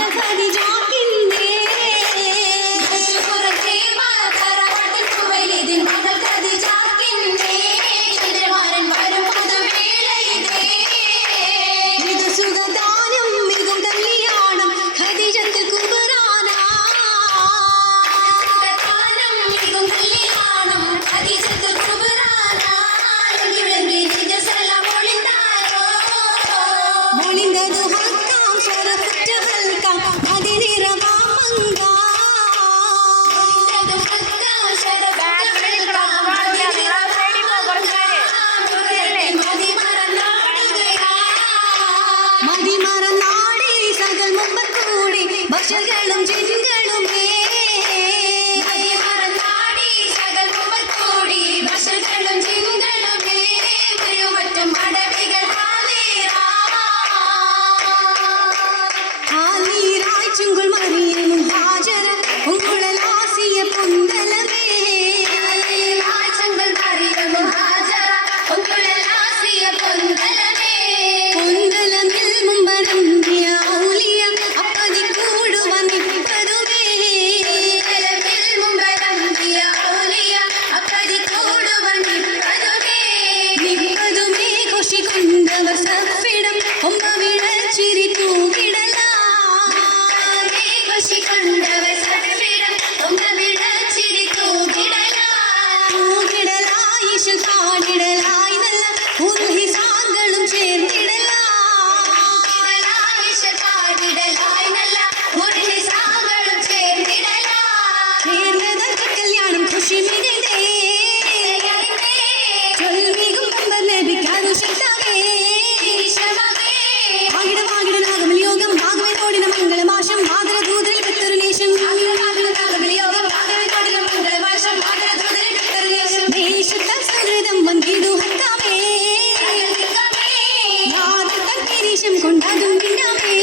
在客厅中。മതിമറന്നാടി സകൽ മുമ്പത്തൂടി ഭക്ഷകളും ജിന്നുകളുമേ ആ നീരായി ചുങ്കുൾ മറിയും ഹാജര. നിമിഷം കൊണ്ടതും വിടാമേ